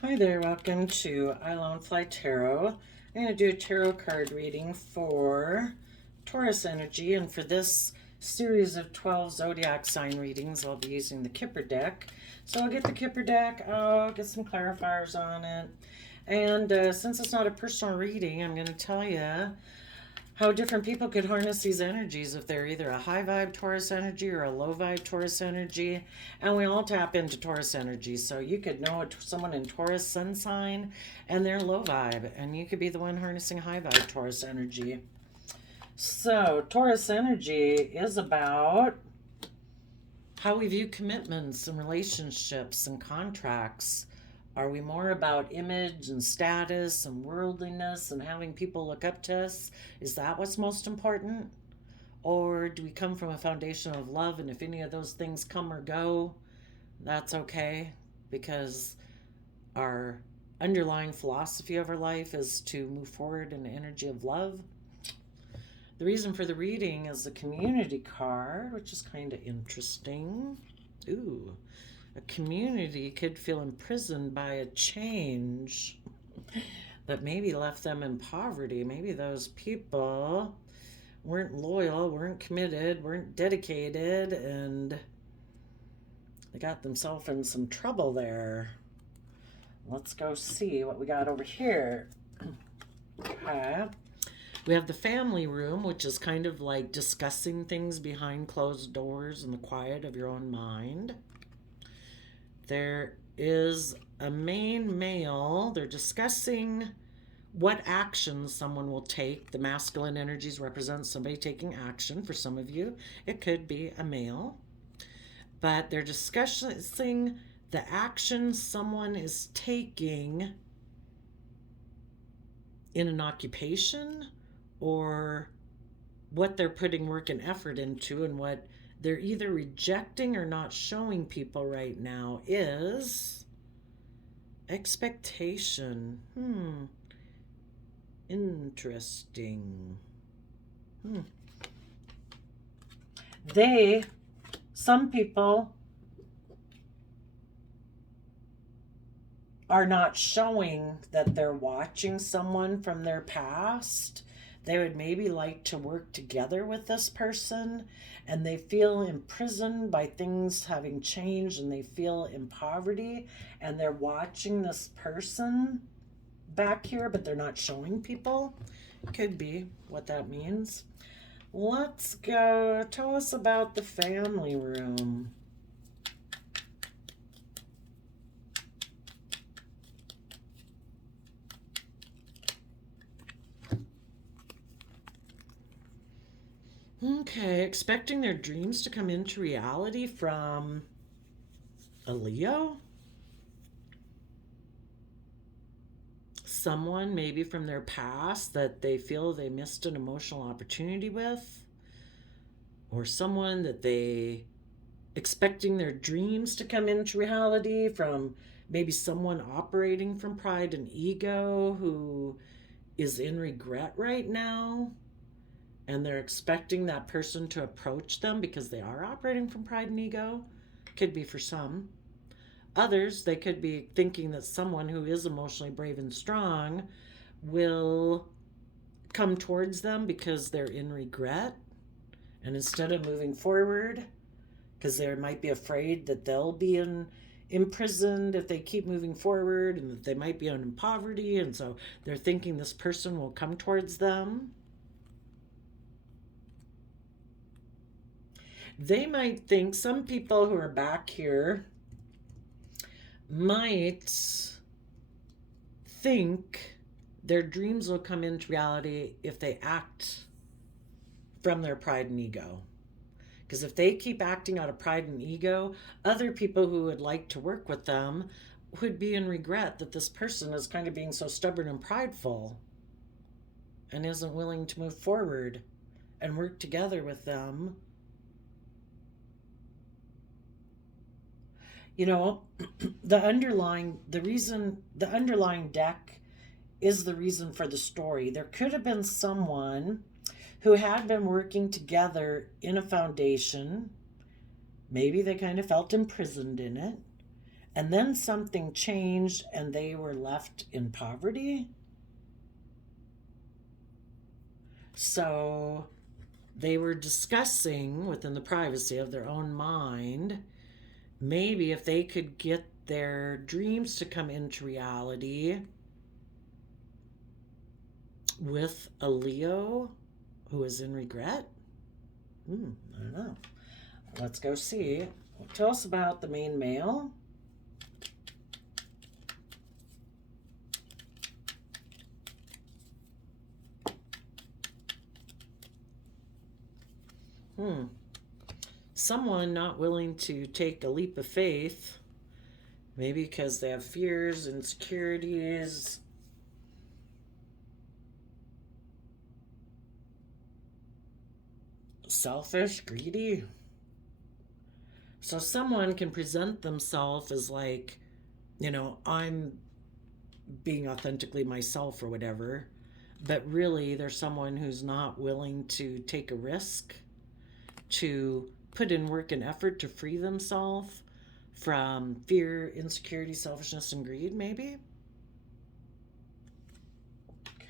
Hi there, welcome to I Fly Tarot. I'm going to do a tarot card reading for Taurus energy, and for this series of 12 zodiac sign readings, I'll be using the Kipper deck. So I'll get the Kipper deck, I'll get some clarifiers on it, and since it's not a personal reading, I'm going to tell you how different people could harness these energies if they're either a high vibe Taurus energy or a low vibe Taurus energy. And we all tap into Taurus energy. So you could know someone in Taurus sun sign and they're low vibe, and you could be the one harnessing high vibe Taurus energy. So, Taurus energy is about how we view commitments and relationships and contracts. Are we more about image and status and worldliness and having people look up to us? Is that what's most important? Or do we come from a foundation of love, and if any of those things come or go, that's okay, because our underlying philosophy of our life is to move forward in the energy of love? The reason for the reading is the community card, which is kind of interesting. Ooh. A community could feel imprisoned by a change that maybe left them in poverty. Maybe those people weren't loyal, weren't committed, weren't dedicated, and they got themselves in some trouble there. Let's go see what we got over here. Okay. We have the family room, which is kind of like discussing things behind closed doors in the quiet of your own mind. There is a main male. They're discussing what actions someone will take. The masculine energies represent somebody taking action. For some of you, it could be a male. But they're discussing the action someone is taking in an occupation, or what they're putting work and effort into, and what they're either rejecting or not showing people right now is expectation. Interesting. Some people are not showing that they're watching someone from their past. They would maybe like to work together with this person, and they feel imprisoned by things having changed, and they feel in poverty, and they're watching this person back here, but they're not showing people. Could be what that means. Let's go. Tell us about the family room. Okay, expecting their dreams to come into reality from a Leo? Someone maybe from their past that they feel they missed an emotional opportunity with? Or someone that they expecting their dreams to come into reality from maybe someone operating from pride and ego who is in regret right now, and they're expecting that person to approach them because they are operating from pride and ego. Could be for some. Others, they could be thinking that someone who is emotionally brave and strong will come towards them because they're in regret, and instead of moving forward, because they might be afraid that they'll be imprisoned if they keep moving forward, and that they might be in poverty, and so they're thinking this person will come towards them. They might think, some people who are back here might think their dreams will come into reality if they act from their pride and ego. Because if they keep acting out of pride and ego, other people who would like to work with them would be in regret that this person is kind of being so stubborn and prideful and isn't willing to move forward and work together with them. You know, the underlying deck is the reason for the story. There could have been someone who had been working together in a foundation. Maybe they kind of felt imprisoned in it, and then something changed and they were left in poverty. So they were discussing within the privacy of their own mind, maybe if they could get their dreams to come into reality with a Leo who is in regret. I don't know. Let's go see. Tell us about the main male. Someone not willing to take a leap of faith, maybe because they have fears, insecurities. Selfish, greedy. So someone can present themselves as like, I'm being authentically myself or whatever, but really they're someone who's not willing to take a risk, to put in work and effort to free themselves from fear, insecurity, selfishness, and greed, maybe.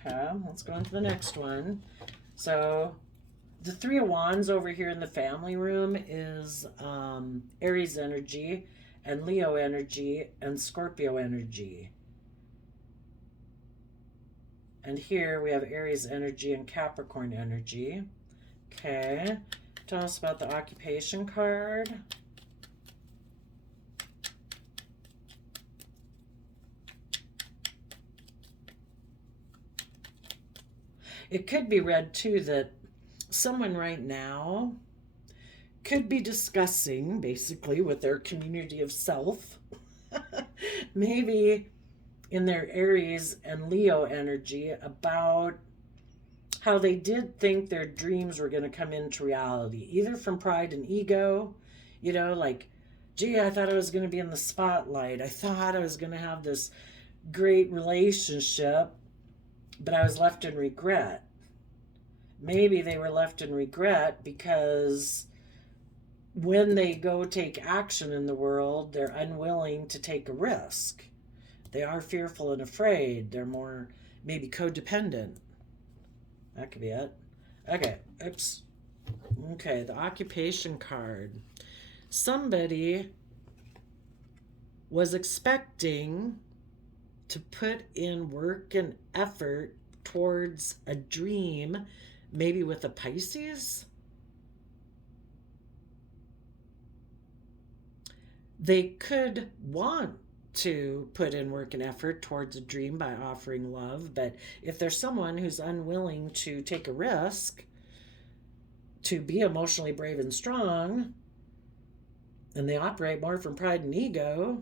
Okay, let's go on to the next one. So the Three of Wands over here in the family room is Aries energy and Leo energy and Scorpio energy. And here we have Aries energy and Capricorn energy. Okay. Tell us about the occupation card. It could be read too that someone right now could be discussing basically with their community of self, maybe in their Aries and Leo energy, about how they did think their dreams were going to come into reality, either from pride and ego, like, gee, I thought I was going to be in the spotlight. I thought I was going to have this great relationship, but I was left in regret. Maybe they were left in regret because when they go take action in the world, they're unwilling to take a risk. They are fearful and afraid. They're more maybe codependent. That could be it. Okay. Oops. Okay, the occupation card. Somebody was expecting to put in work and effort towards a dream, maybe with a Pisces. They could want to put in work and effort towards a dream by offering love, but if there's someone who's unwilling to take a risk, to be emotionally brave and strong, and they operate more from pride and ego,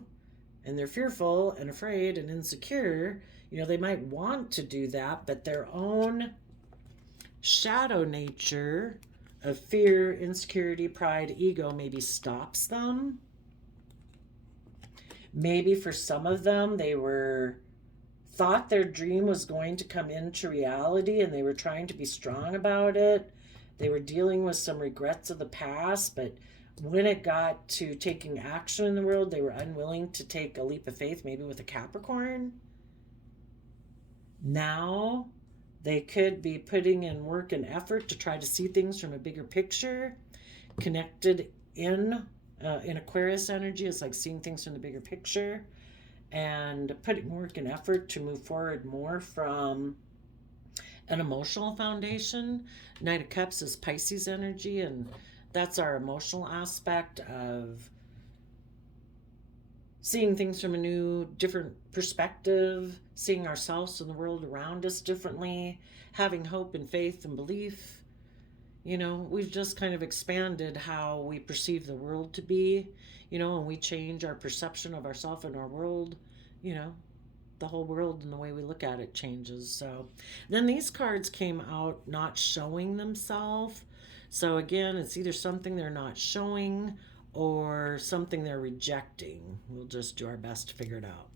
and they're fearful and afraid and insecure, they might want to do that, but their own shadow nature of fear, insecurity, pride, ego maybe stops them. Maybe for some of them, they thought their dream was going to come into reality and they were trying to be strong about it. They were dealing with some regrets of the past, but when it got to taking action in the world, they were unwilling to take a leap of faith, maybe with a Capricorn. Now they could be putting in work and effort to try to see things from a bigger picture, connected in Aquarius energy. It's like seeing things from the bigger picture and putting work and effort to move forward more from an emotional foundation. Knight of Cups is Pisces energy, and that's our emotional aspect of seeing things from a new, different perspective, seeing ourselves and the world around us differently, having hope and faith and belief. We've just kind of expanded how we perceive the world to be, and we change our perception of ourselves and our world, the whole world and the way we look at it changes. So then these cards came out not showing themselves. So again, it's either something they're not showing or something they're rejecting. We'll just do our best to figure it out.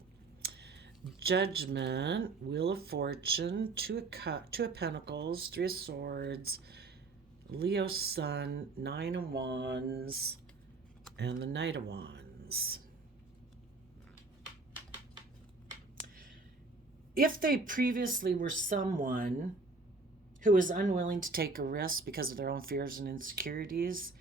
Judgment, Wheel of Fortune, Two of Pentacles, Three of Swords, Leo Sun, Nine of Wands, and the Knight of Wands. if they previously were someone who was unwilling to take a risk because of their own fears and insecurities,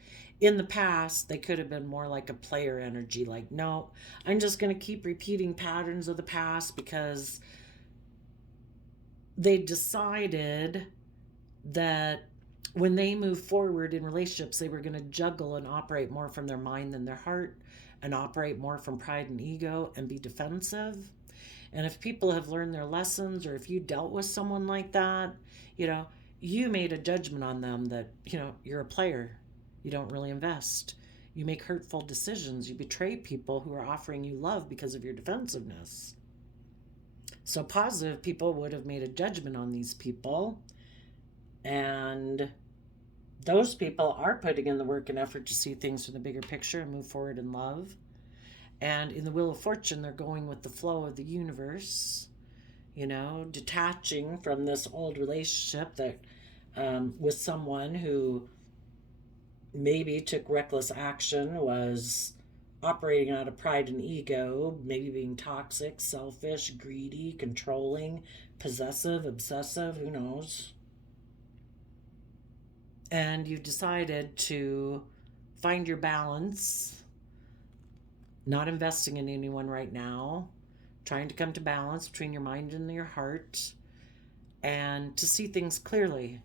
in the past, they could have been more like a player energy, like, no, I'm just going to keep repeating patterns of the past because they decided that when they moved forward in relationships, they were going to juggle and operate more from their mind than their heart, and operate more from pride and ego and be defensive. And if people have learned their lessons, or if you dealt with someone like that, you know, you made a judgment on them that, you're a player. You don't really invest. You make hurtful decisions. You betray people who are offering you love because of your defensiveness. So positive people would have made a judgment on these people, and those people are putting in the work and effort to see things from the bigger picture and move forward in love. And in the Wheel of Fortune, they're going with the flow of the universe, detaching from this old relationship that with someone who maybe took reckless action, was operating out of pride and ego, maybe being toxic, selfish, greedy, controlling, possessive, obsessive, who knows? And you've decided to find your balance, not investing in anyone right now, trying to come to balance between your mind and your heart, and to see things clearly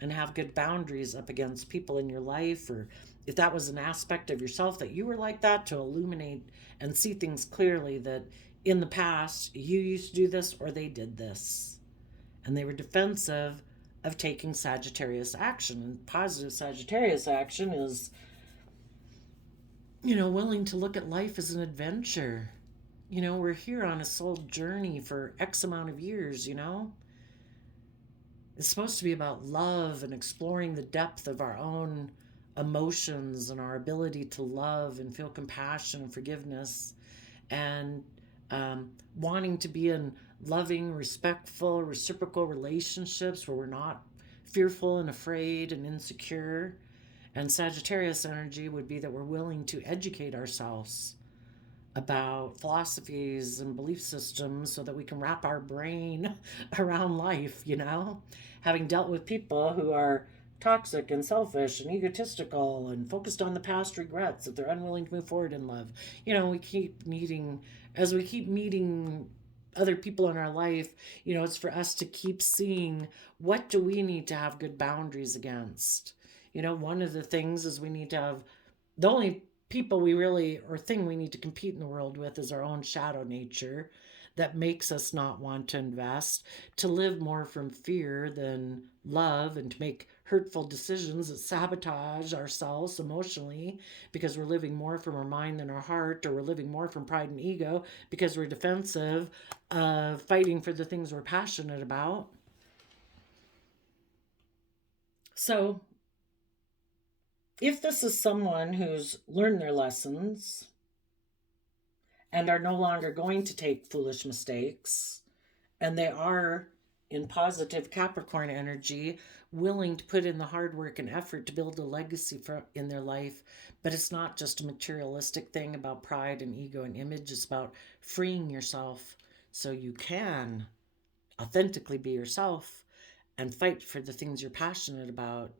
and have good boundaries up against people in your life, or if that was an aspect of yourself that you were like that, to illuminate and see things clearly, that in the past you used to do this or they did this, and they were defensive of taking Sagittarius action. And positive Sagittarius action is, willing to look at life as an adventure. We're here on a soul journey for X amount of years, It's supposed to be about love and exploring the depth of our own emotions and our ability to love and feel compassion and forgiveness, and wanting to be in loving, respectful, reciprocal relationships where we're not fearful and afraid and insecure. And Sagittarius energy would be that we're willing to educate ourselves about philosophies and belief systems so that we can wrap our brain around life, Having dealt with people who are toxic and selfish and egotistical and focused on the past regrets, that they're unwilling to move forward in love. As we keep meeting other people in our life, it's for us to keep seeing, what do we need to have good boundaries against. One of the things is we need to have, the only people we really, or thing we need to compete in the world with, is our own shadow nature, that makes us not want to invest, to live more from fear than love, and to make hurtful decisions that sabotage ourselves emotionally because we're living more from our mind than our heart, or we're living more from pride and ego because we're defensive of fighting for the things we're passionate about. So if this is someone who's learned their lessons and are no longer going to take foolish mistakes, and they are in positive Capricorn energy, willing to put in the hard work and effort to build a legacy in their life, but it's not just a materialistic thing about pride and ego and image. It's about freeing yourself so you can authentically be yourself and fight for the things you're passionate about.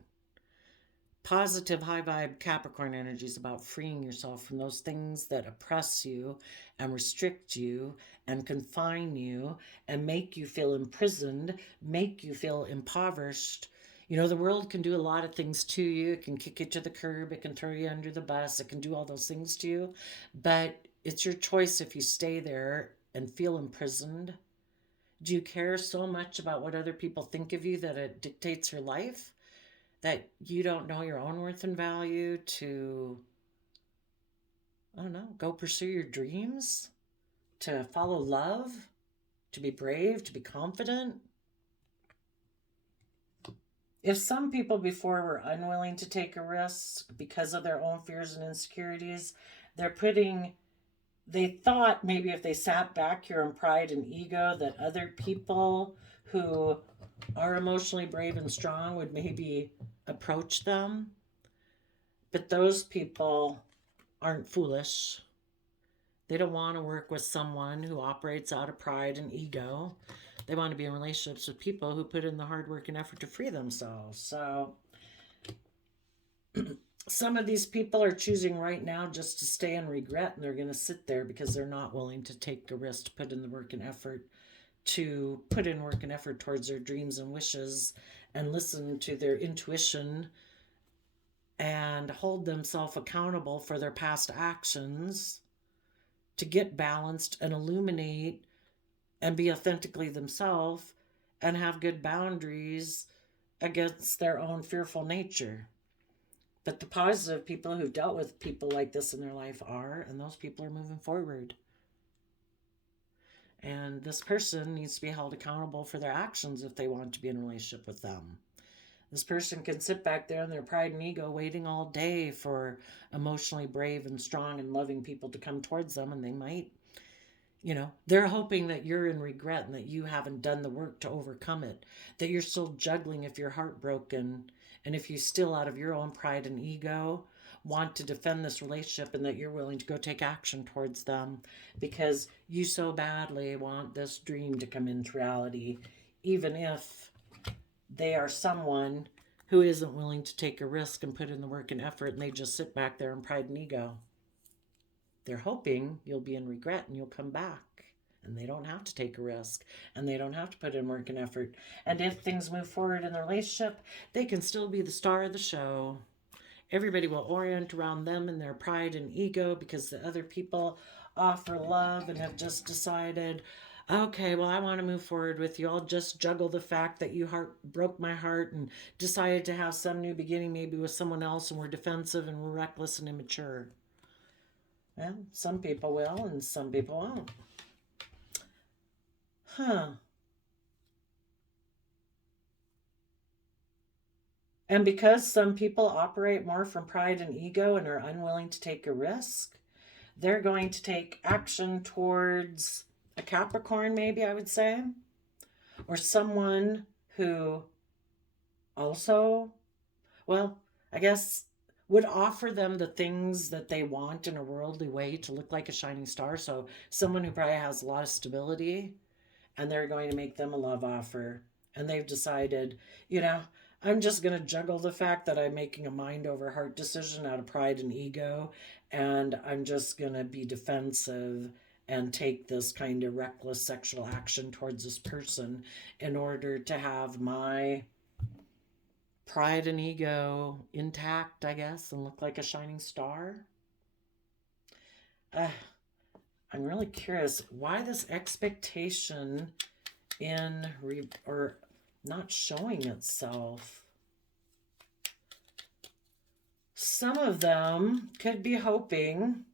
Positive high vibe Capricorn energy is about freeing yourself from those things that oppress you and restrict you and confine you and make you feel imprisoned, make you feel impoverished. The world can do a lot of things to you. It can kick you to the curb, it can throw you under the bus, it can do all those things to you, but it's your choice if you stay there and feel imprisoned. Do you care so much about what other people think of you that it dictates your life, that you don't know your own worth and value to, I don't know, go pursue your dreams, to follow love, to be brave, to be confident? If some people before were unwilling to take a risk because of their own fears and insecurities, they thought maybe if they sat back here in pride and ego, that other people who are emotionally brave and strong would maybe approach them. But those people aren't foolish. They don't want to work with someone who operates out of pride and ego. They want to be in relationships with people who put in the hard work and effort to free themselves. So some of these people are choosing right now just to stay in regret, and they're going to sit there because they're not willing to take a risk to put in the work and effort towards their dreams and wishes and listen to their intuition and hold themselves accountable for their past actions to get balanced and illuminate and be authentically themselves and have good boundaries against their own fearful nature. But the positive people who've dealt with people like this in their life are, and those people are moving forward. And this person needs to be held accountable for their actions if they want to be in a relationship with them. This person can sit back there in their pride and ego waiting all day for emotionally brave and strong and loving people to come towards them, and they might, they're hoping that you're in regret and that you haven't done the work to overcome it, that you're still juggling if you're heartbroken, and if you still, out of your own pride and ego, want to defend this relationship, and that you're willing to go take action towards them because you so badly want this dream to come into reality, even if they are someone who isn't willing to take a risk and put in the work and effort, and they just sit back there in pride and ego. They're hoping you'll be in regret and you'll come back, and they don't have to take a risk, and they don't have to put in work and effort. And if things move forward in the relationship, they can still be the star of the show. Everybody will orient around them and their pride and ego because the other people offer love and have just decided, okay, well, I want to move forward with you. I'll just juggle the fact that you broke my heart and decided to have some new beginning, maybe with someone else, and we're defensive and we're reckless and immature. Well, some people will and some people won't. And because some people operate more from pride and ego and are unwilling to take a risk, they're going to take action towards a Capricorn, maybe I would say, or someone who also, well, I guess would offer them the things that they want in a worldly way to look like a shining star. So someone who probably has a lot of stability, and they're going to make them a love offer. And they've decided, I'm just going to juggle the fact that I'm making a mind over heart decision out of pride and ego, and I'm just going to be defensive and take this kind of reckless sexual action towards this person in order to have my pride and ego intact, I guess, and look like a shining star. I'm really curious why this expectation or not showing itself. Some of them could be hoping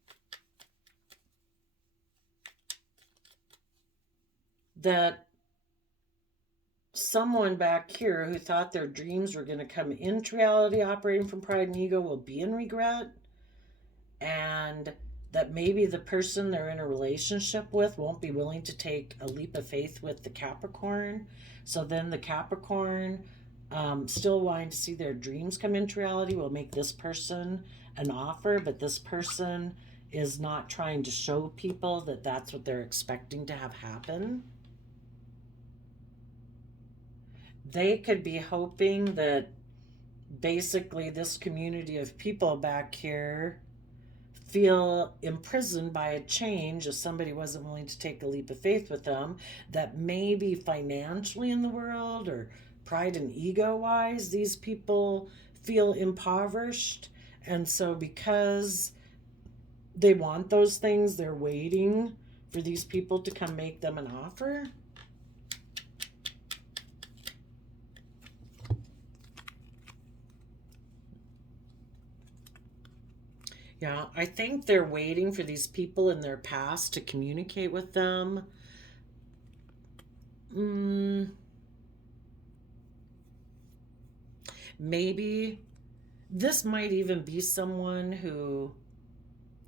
that someone back here who thought their dreams were going to come into reality operating from pride and ego will be in regret, and that maybe the person they're in a relationship with won't be willing to take a leap of faith with the Capricorn. So then the Capricorn, still wanting to see their dreams come into reality, will make this person an offer, but this person is not trying to show people that that's what they're expecting to have happen. They could be hoping that basically this community of people back here feel imprisoned by a change if somebody wasn't willing to take a leap of faith with them, that maybe financially in the world or pride and ego wise, these people feel impoverished. And so because they want those things, they're waiting for these people to come make them an offer. Yeah, I think they're waiting for these people in their past to communicate with them. Maybe this might even be someone who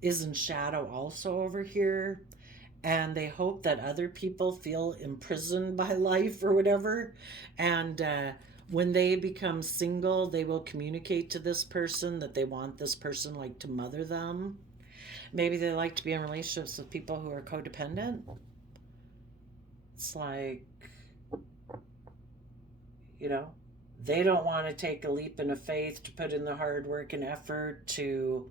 is in shadow also over here, and they hope that other people feel imprisoned by life or whatever, and when they become single, they will communicate to this person that they want this person like to mother them. Maybe they like to be in relationships with people who are codependent. It's like, you know, they don't want to take a leap into faith to put in the hard work and effort to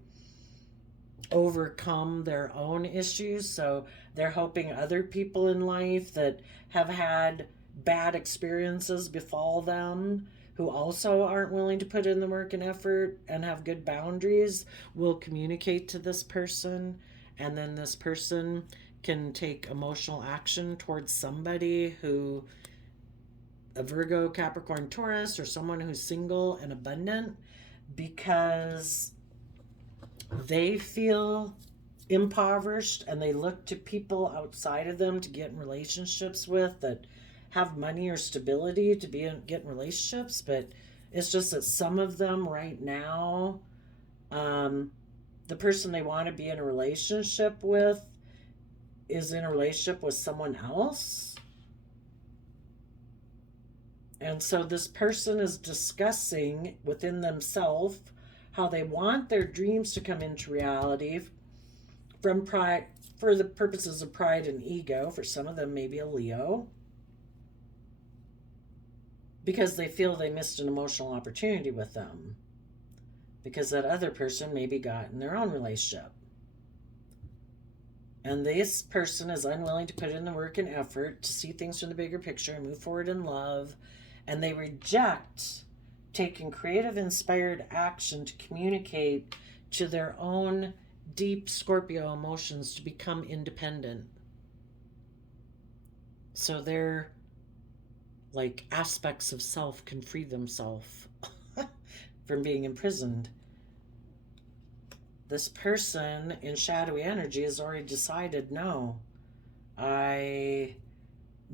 overcome their own issues. So they're hoping other people in life that have had bad experiences befall them, who also aren't willing to put in the work and effort and have good boundaries, will communicate to this person. And then this person can take emotional action towards somebody who, a Virgo, Capricorn, Taurus, or someone who's single and abundant, because they feel impoverished and they look to people outside of them to get in relationships with that have money or stability to get in relationships. But it's just that some of them right now, the person they want to be in a relationship with is in a relationship with someone else. And so this person is discussing within themselves how they want their dreams to come into reality from pride, for the purposes of pride and ego. For some of them, maybe a Leo, because they feel they missed an emotional opportunity with them, because that other person maybe got in their own relationship. And this person is unwilling to put in the work and effort to see things from the bigger picture and move forward in love. And they reject taking creative, inspired action to communicate to their own deep Scorpio emotions to become independent. So their like aspects of self can free themselves from being imprisoned. This person in shadowy energy has already decided, no, I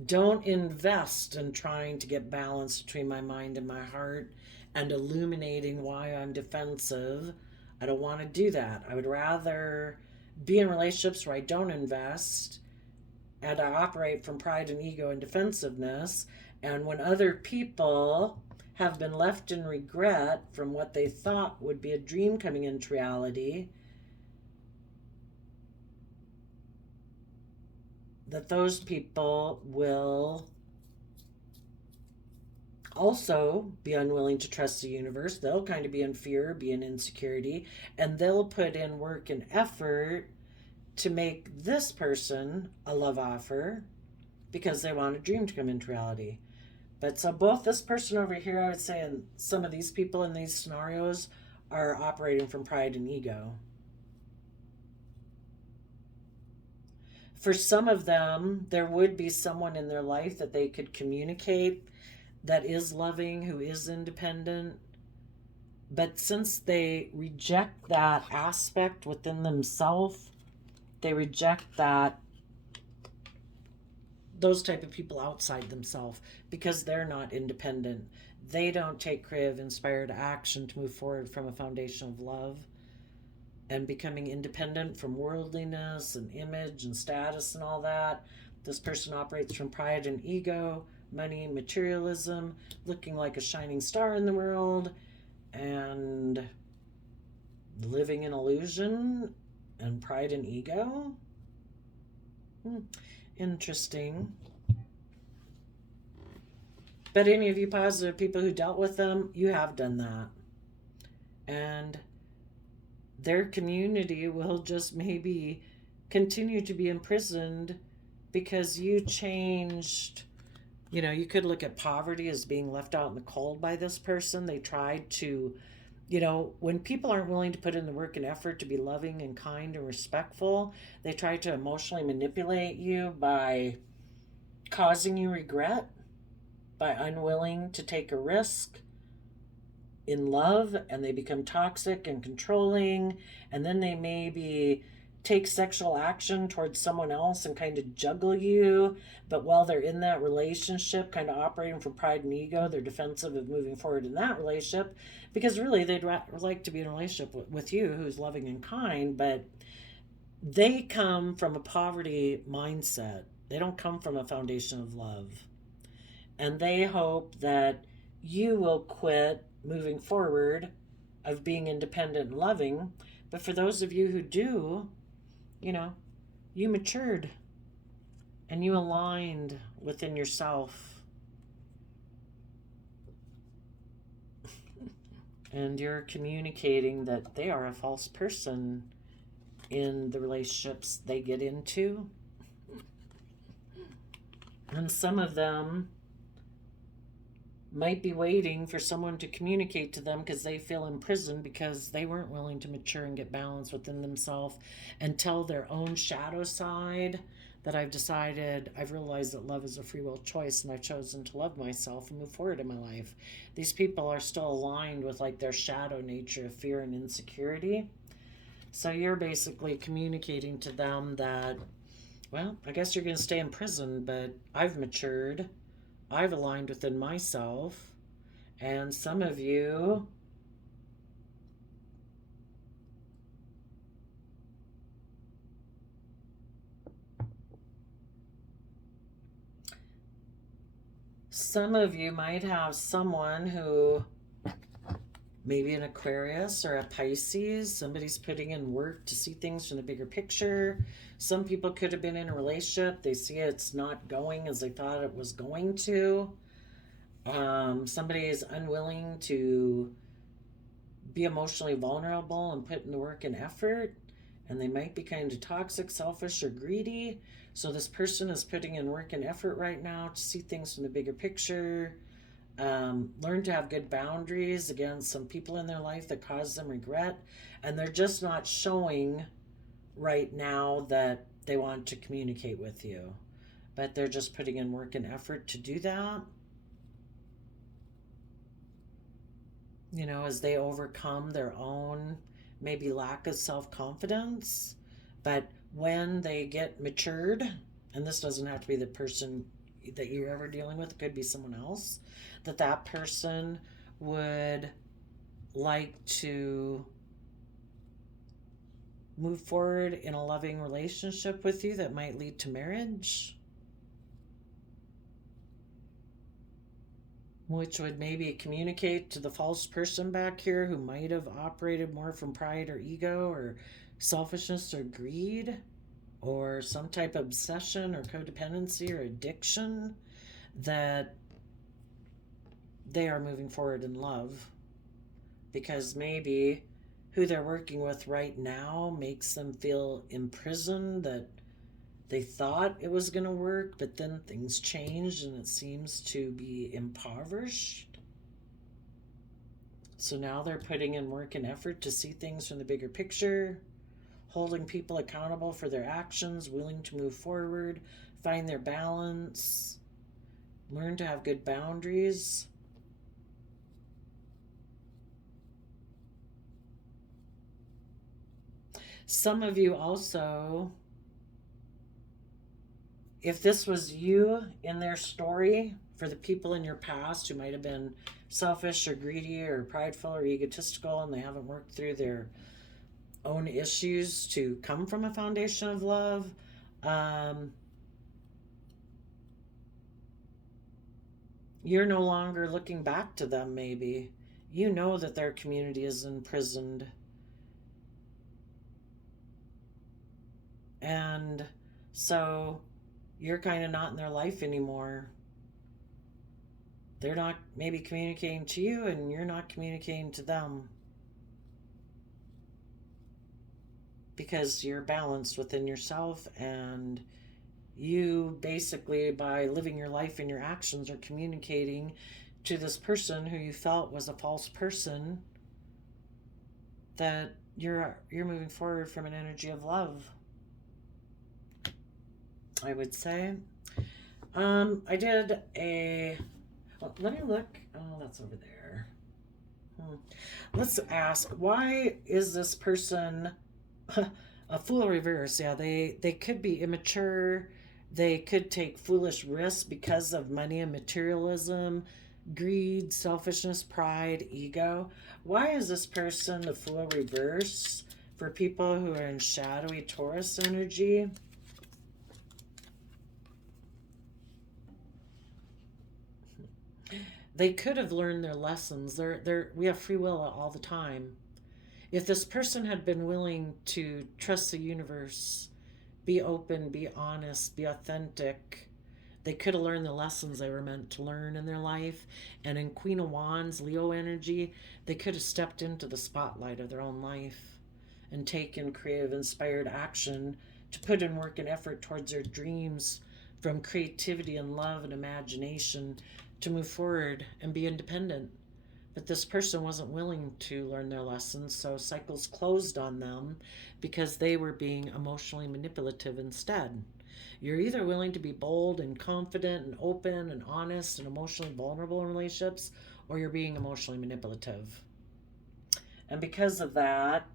don't invest in trying to get balance between my mind and my heart and illuminating why I'm defensive. I don't want to do that. I would rather be in relationships where I don't invest and I operate from pride and ego and defensiveness. And when other people have been left in regret from what they thought would be a dream coming into reality, that those people will also be unwilling to trust the universe. They'll kind of be in fear, be in insecurity, and they'll put in work and effort to make this person a love offer because they want a dream to come into reality. But so both this person over here, I would say, and some of these people in these scenarios are operating from pride and ego. For some of them, there would be someone in their life that they could communicate that is loving, who is independent. But since they reject that aspect within themselves, they reject those type of people outside themselves because they're not independent. They don't take creative, inspired action to move forward from a foundation of love and becoming independent from worldliness and image and status and all that. This person operates from pride and ego, money and materialism, looking like a shining star in the world and living in illusion and pride and ego. Interesting. But any of you positive people who dealt with them, you have done that. And their community will just maybe continue to be imprisoned because you changed. You know, you could look at poverty as being left out in the cold by this person. They tried to, you know, when people aren't willing to put in the work and effort to be loving and kind and respectful, they try to emotionally manipulate you by causing you regret, by unwilling to take a risk in love, and they become toxic and controlling, and then they maybe take sexual action towards someone else and kind of juggle you. But while they're in that relationship, kind of operating from pride and ego, they're defensive of moving forward in that relationship because really they'd like to be in a relationship with you who's loving and kind, but they come from a poverty mindset. They don't come from a foundation of love. And they hope that you will quit moving forward of being independent and loving. But for those of you who do, you matured and you aligned within yourself. And you're communicating that they are a false person in the relationships they get into. And some of them might be waiting for someone to communicate to them because they feel imprisoned because they weren't willing to mature and get balance within themselves and tell their own shadow side that I've realized that love is a free will choice, and I've chosen to love myself and move forward in my life. These people are still aligned with like their shadow nature of fear and insecurity. So you're basically communicating to them that, well, I guess you're going to stay in prison, but I've matured. I've aligned within myself. And some of you might have someone who, maybe an Aquarius or a Pisces, somebody's putting in work to see things from the bigger picture. Some people could have been in a relationship. They see it's not going as they thought it was going to. Somebody is unwilling to be emotionally vulnerable and put in the work and effort. And they might be kind of toxic, selfish, or greedy. So this person is putting in work and effort right now to see things from the bigger picture. Learn to have good boundaries against some people in their life that cause them regret. And they're just not showing right now that they want to communicate with you. But they're just putting in work and effort to do that. As they overcome their own maybe lack of self-confidence. But when they get matured, and this doesn't have to be the person that you're ever dealing with, it could be someone else, that person would like to move forward in a loving relationship with you that might lead to marriage, which would maybe communicate to the false person back here who might have operated more from pride or ego or selfishness or greed or some type of obsession or codependency or addiction, that they are moving forward in love, because maybe who they're working with right now makes them feel imprisoned, that they thought it was going to work, but then things changed and it seems to be impoverished. So now they're putting in work and effort to see things from the bigger picture, holding people accountable for their actions, willing to move forward, find their balance, learn to have good boundaries. Some of you also, if this was you in their story, for the people in your past who might have been selfish or greedy or prideful or egotistical, and they haven't worked through their own issues to come from a foundation of love, you're no longer looking back to them. Maybe you know that their community is imprisoned, and so you're kind of not in their life anymore. They're not maybe communicating to you, and you're not communicating to them, because you're balanced within yourself, and you basically, by living your life and your actions, are communicating to this person who you felt was a false person that you're moving forward from an energy of love, I would say. I did a... Well, let me look. Oh, that's over there. Let's ask, why is this person a fool reverse? Yeah, they could be immature. They could take foolish risks because of money and materialism, greed, selfishness, pride, ego. Why is this person the fool reverse for people who are in shadowy Taurus energy? They could have learned their lessons. We have free will all the time. If this person had been willing to trust the universe be open, be honest, be authentic. They could have learned the lessons they were meant to learn in their life. And in Queen of Wands, Leo energy, they could have stepped into the spotlight of their own life and taken creative, inspired action to put in work and effort towards their dreams, from creativity and love and imagination, to move forward and be independent. But this person wasn't willing to learn their lessons, so cycles closed on them because they were being emotionally manipulative instead. You're either willing to be bold and confident and open and honest and emotionally vulnerable in relationships, or you're being emotionally manipulative. And because of that,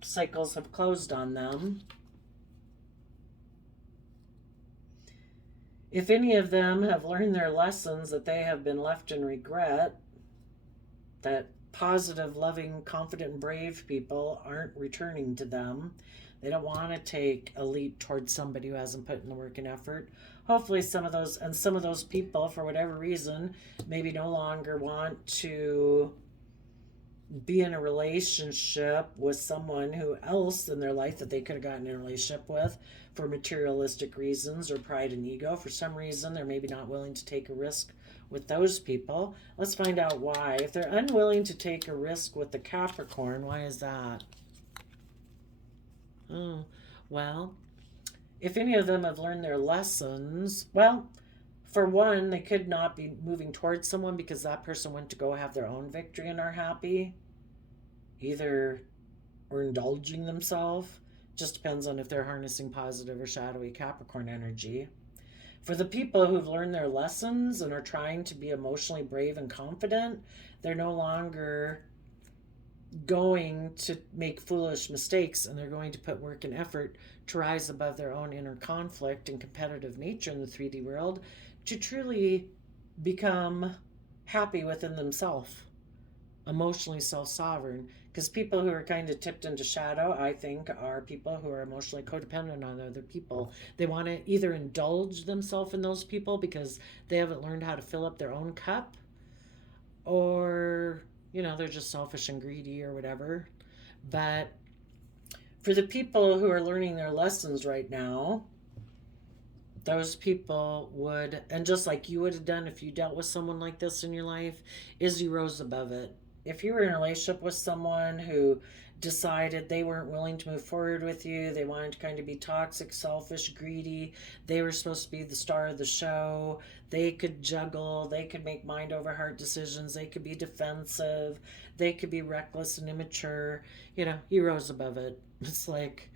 cycles have closed on them. If any of them have learned their lessons, that they have been left in regret, that positive, loving, confident, and brave people aren't returning to them. They don't want to take a leap towards somebody who hasn't put in the work and effort. Hopefully some of those people, for whatever reason, maybe no longer want to be in a relationship with someone who else in their life that they could have gotten in a relationship with for materialistic reasons or pride and ego. For some reason, they're maybe not willing to take a risk with those people. Let's find out why. If they're unwilling to take a risk with the Capricorn, why is that? Oh, well, if any of them have learned their lessons, well, for one, they could not be moving towards someone because that person went to go have their own victory and are happy, either or indulging themselves. Just depends on if they're harnessing positive or shadowy Capricorn energy. For the people who've learned their lessons and are trying to be emotionally brave and confident, they're no longer going to make foolish mistakes, and they're going to put work and effort to rise above their own inner conflict and competitive nature in the 3D world to truly become happy within themselves, emotionally self-sovereign. Because people who are kind of tipped into shadow, I think, are people who are emotionally codependent on other people. They want to either indulge themselves in those people because they haven't learned how to fill up their own cup, or they're just selfish and greedy or whatever. But for the people who are learning their lessons right now, those people would, and just like you would have done if you dealt with someone like this in your life, is you rose above it. If you were in a relationship with someone who decided they weren't willing to move forward with you, they wanted to kind of be toxic, selfish, greedy, they were supposed to be the star of the show, they could juggle, they could make mind over heart decisions, they could be defensive, they could be reckless and immature, you rose above it. It's like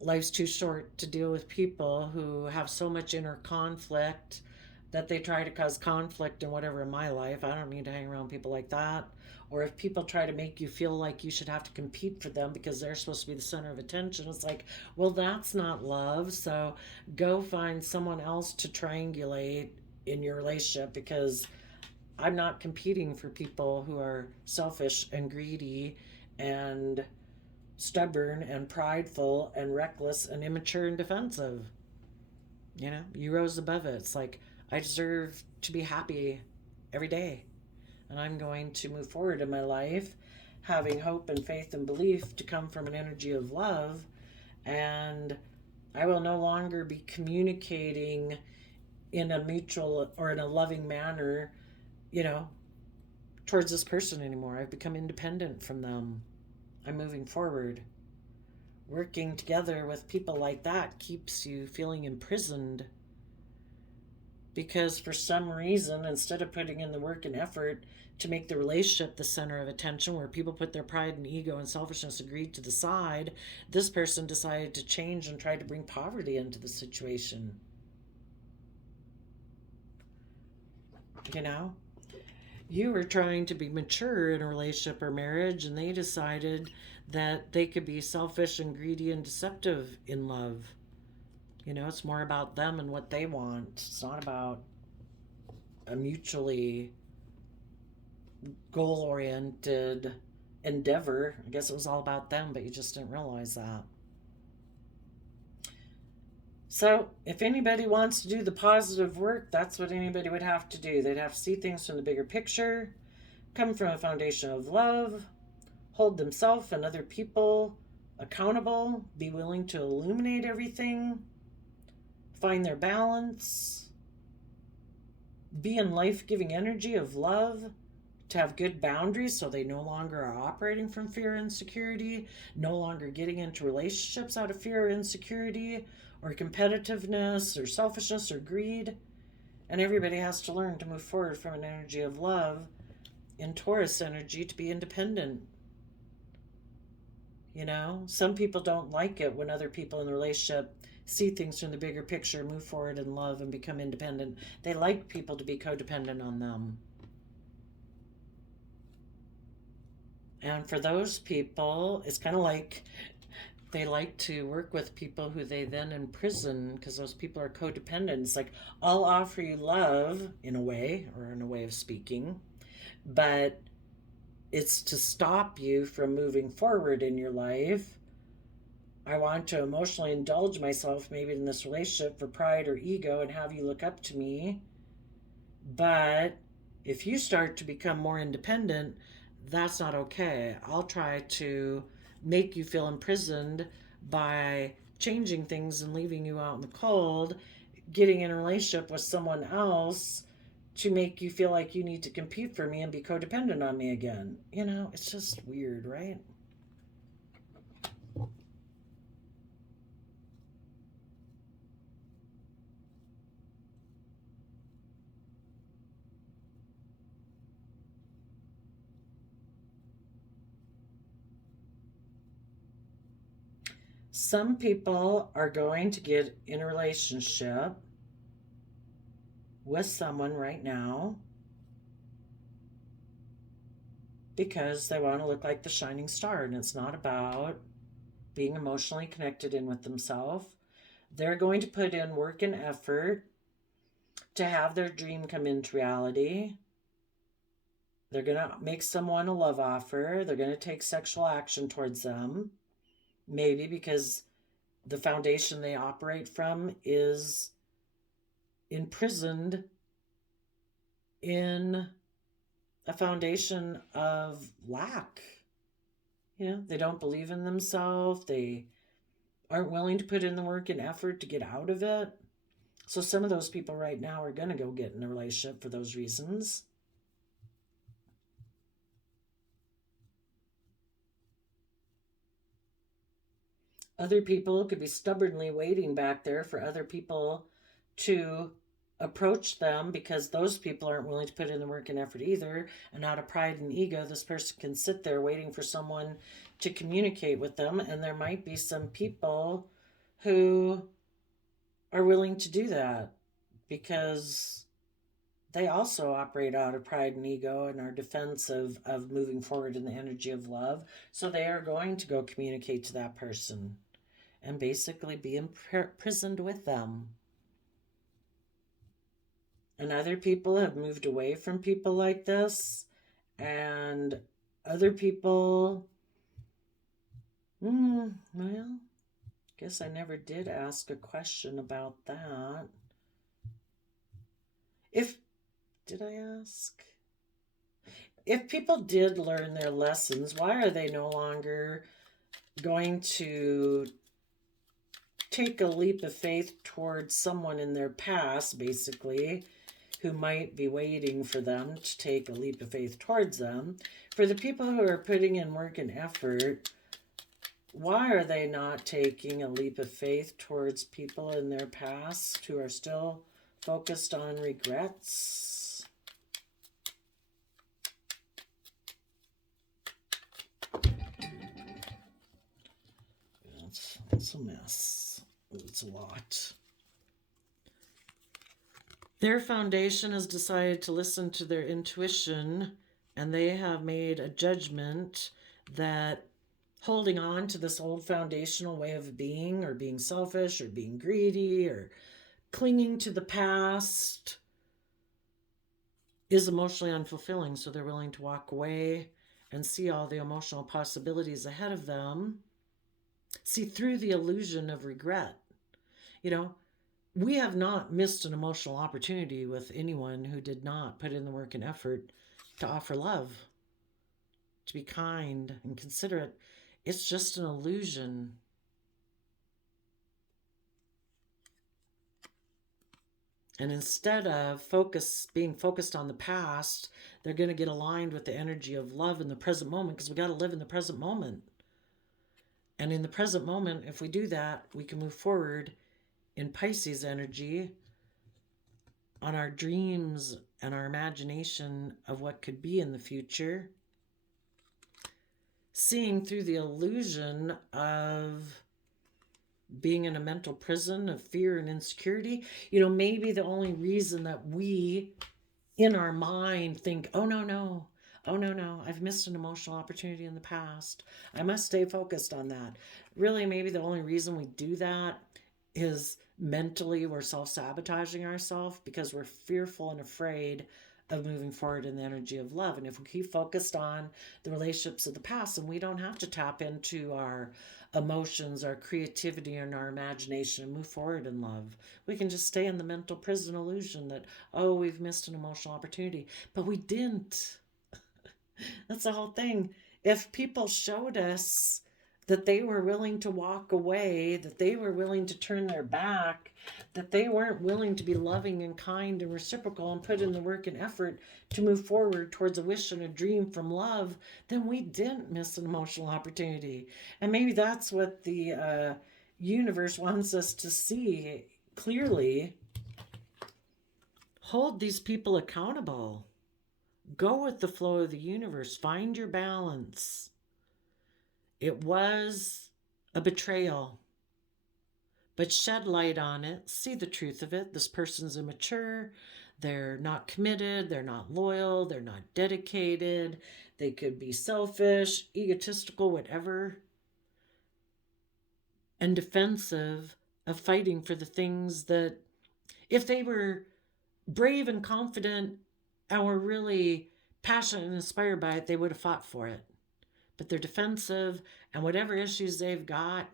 life's too short to deal with people who have so much inner conflict that they try to cause conflict and whatever in my life. I don't need to hang around people like that. Or if people try to make you feel like you should have to compete for them because they're supposed to be the center of attention, it's like, well, that's not love. So go find someone else to triangulate in your relationship, because I'm not competing for people who are selfish and greedy and stubborn and prideful and reckless and immature and defensive. You rose above it. It's like, I deserve to be happy every day. And I'm going to move forward in my life having hope and faith and belief to come from an energy of love. And I will no longer be communicating in a mutual or in a loving manner, towards this person anymore. I've become independent from them. I'm moving forward. Working together with people like that keeps you feeling imprisoned, because for some reason, instead of putting in the work and effort to make the relationship the center of attention, where people put their pride and ego and selfishness and greed to the side, this person decided to change and try to bring poverty into the situation. You were trying to be mature in a relationship or marriage, and they decided that they could be selfish and greedy and deceptive in love. It's more about them and what they want. It's not about a mutually goal-oriented endeavor. I guess it was all about them, but you just didn't realize that. So if anybody wants to do the positive work, that's what anybody would have to do. They'd have to see things from the bigger picture, come from a foundation of love, hold themselves and other people accountable, be willing to illuminate everything, find their balance, be in life-giving energy of love, to have good boundaries so they no longer are operating from fear and insecurity, no longer getting into relationships out of fear or insecurity or competitiveness or selfishness or greed. And everybody has to learn to move forward from an energy of love in Taurus energy to be independent. You know, some people don't like it when other people in the relationship see things from the bigger picture, move forward in love, and become independent. They like people to be codependent on them. And for those people, it's kind of like they like to work with people who they then imprison because those people are codependent. It's like, I'll offer you love in a way, or in a way of speaking, but it's to stop you from moving forward in your life. I want to emotionally indulge myself maybe in this relationship for pride or ego and have you look up to me. But if you start to become more independent, that's not okay. I'll try to make you feel imprisoned by changing things and leaving you out in the cold, getting in a relationship with someone else to make you feel like you need to compete for me and be codependent on me again. You know, it's just weird, right? Some people are going to get in a relationship with someone right now because they want to look like the shining star, and it's not about being emotionally connected in with themselves. They're going to put in work and effort to have their dream come into reality. They're going to make someone a love offer. They're going to take sexual action towards them. Maybe because the foundation they operate from is imprisoned in a foundation of lack. You know, they don't believe in themselves. They aren't willing to put in the work and effort to get out of it. So some of those people right now are going to go get in a relationship for those reasons. Other people could be stubbornly waiting back there for other people to approach them because those people aren't willing to put in the work and effort either. And out of pride and ego, this person can sit there waiting for someone to communicate with them. And there might be some people who are willing to do that because they also operate out of pride and ego and are defensive of moving forward in the energy of love. So they are going to go communicate to that person and basically be imprisoned with them. And other people have moved away from people like this. And other people, well, guess I never did ask a question about that. Did I ask? If people did learn their lessons, why are they no longer going to take a leap of faith towards someone in their past, basically, who might be waiting for them to take a leap of faith towards them? For the people who are putting in work and effort, why are they not taking a leap of faith towards people in their past who are still focused on regrets? It's a mess. It's a lot. Their foundation has decided to listen to their intuition, and they have made a judgment that holding on to this old foundational way of being, or being selfish, or being greedy, or clinging to the past is emotionally unfulfilling. So they're willing to walk away and see all the emotional possibilities ahead of them. See through the illusion of regret. You know, we have not missed an emotional opportunity with anyone who did not put in the work and effort to offer love, to be kind and considerate. It's just an illusion. And instead of being focused on the past, they're going to get aligned with the energy of love in the present moment, because we got to live in the present moment. And in the present moment, if we do that, we can move forward in Pisces energy on our dreams and our imagination of what could be in the future, seeing through the illusion of being in a mental prison of fear and insecurity. Maybe the only reason that we in our mind think, oh no, I've missed an emotional opportunity in the past, I must stay focused on that. Really, maybe the only reason we do that is mentally we're self-sabotaging ourselves because we're fearful and afraid of moving forward in the energy of love. And if we keep focused on the relationships of the past, and we don't have to tap into our emotions, our creativity, and our imagination and move forward in love. We can just stay in the mental prison illusion that, oh, we've missed an emotional opportunity. But we didn't. That's the whole thing. If people showed us that they were willing to walk away, that they were willing to turn their back, that they weren't willing to be loving and kind and reciprocal and put in the work and effort to move forward towards a wish and a dream from love, then we didn't miss an emotional opportunity. And maybe that's what the universe wants us to see clearly. Hold these people accountable. Go with the flow of the universe. Find your balance. It was a betrayal, but shed light on it. See the truth of it. This person's immature. They're not committed. They're not loyal. They're not dedicated. They could be selfish, egotistical, whatever, and defensive of fighting for the things that, if they were brave and confident and were really passionate and inspired by it, they would have fought for it. But they're defensive, and whatever issues they've got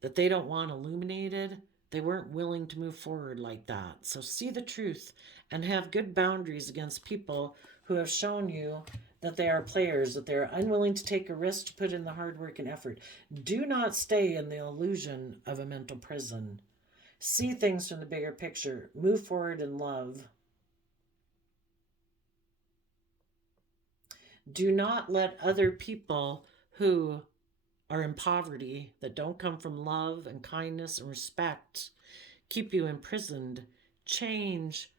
that they don't want illuminated, they weren't willing to move forward like that. So see the truth and have good boundaries against people who have shown you that they are players, that they're unwilling to take a risk to put in the hard work and effort. Do not stay in the illusion of a mental prison. See things from the bigger picture. Move forward in love. Do not let other people who are in poverty, that don't come from love and kindness and respect, keep you imprisoned. Change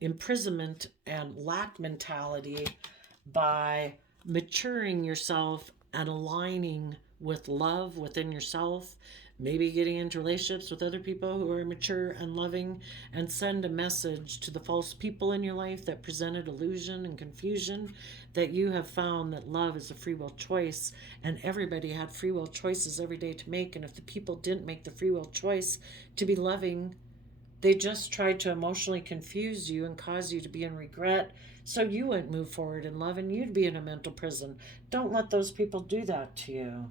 imprisonment and lack mentality by maturing yourself and aligning with love within yourself. Maybe getting into relationships with other people who are mature and loving, and send a message to the false people in your life that presented illusion and confusion, that you have found that love is a free will choice, and everybody had free will choices every day to make. And if the people didn't make the free will choice to be loving, they just tried to emotionally confuse you and cause you to be in regret, so you wouldn't move forward in love and you'd be in a mental prison. Don't let those people do that to you.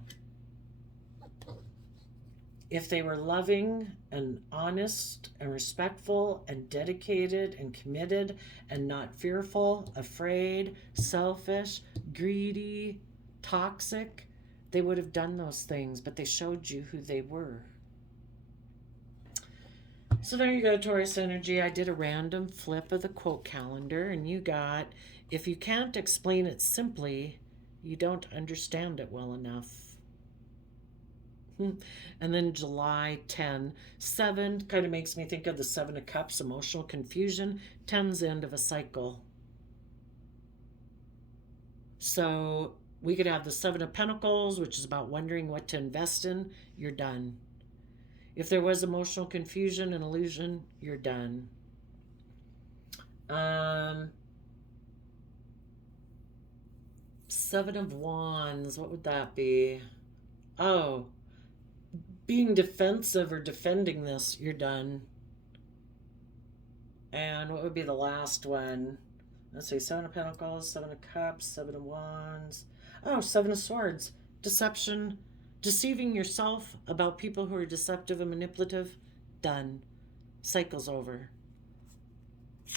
If they were loving and honest and respectful and dedicated and committed and not fearful, afraid, selfish, greedy, toxic, they would have done those things, but they showed you who they were. So there you go, Taurus energy. I did a random flip of the quote calendar, and you got, if you can't explain it simply, you don't understand it well enough. And then July 10, 7 kind of makes me think of the 7 of Cups, emotional confusion. 10's the end of a cycle. So we could have the 7 of Pentacles, which is about wondering what to invest in. You're done. If there was emotional confusion and illusion, you're done. 7 of Wands, what would that be? Oh, being defensive or defending this, you're done. And what would be the last one? Let's see, 7 of Pentacles, 7 of Cups, 7 of Wands. Oh, 7 of Swords. Deception, deceiving yourself about people who are deceptive and manipulative. Done. Cycle's over.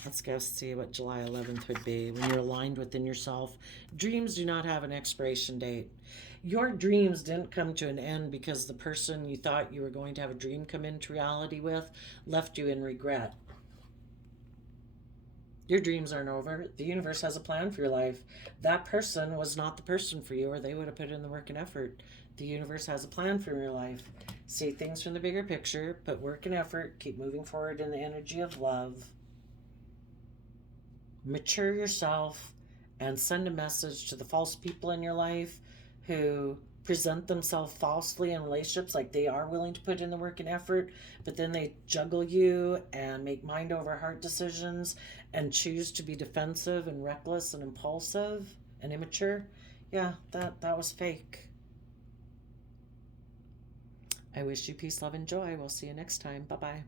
Let's go see what July 11th would be when you're aligned within yourself. Dreams do not have an expiration date. Your dreams didn't come to an end because the person you thought you were going to have a dream come into reality with left you in regret. Your dreams aren't over. The universe has a plan for your life. That person was not the person for you, or they would have put in the work and effort. The universe has a plan for your life. See things from the bigger picture, put work and effort, keep moving forward in the energy of love. Mature yourself and send a message to the false people in your life who present themselves falsely in relationships, like they are willing to put in the work and effort, but then they juggle you and make mind over heart decisions and choose to be defensive and reckless and impulsive and immature. Yeah, that was fake. I wish you peace, love, and joy. We'll see you next time. Bye-bye.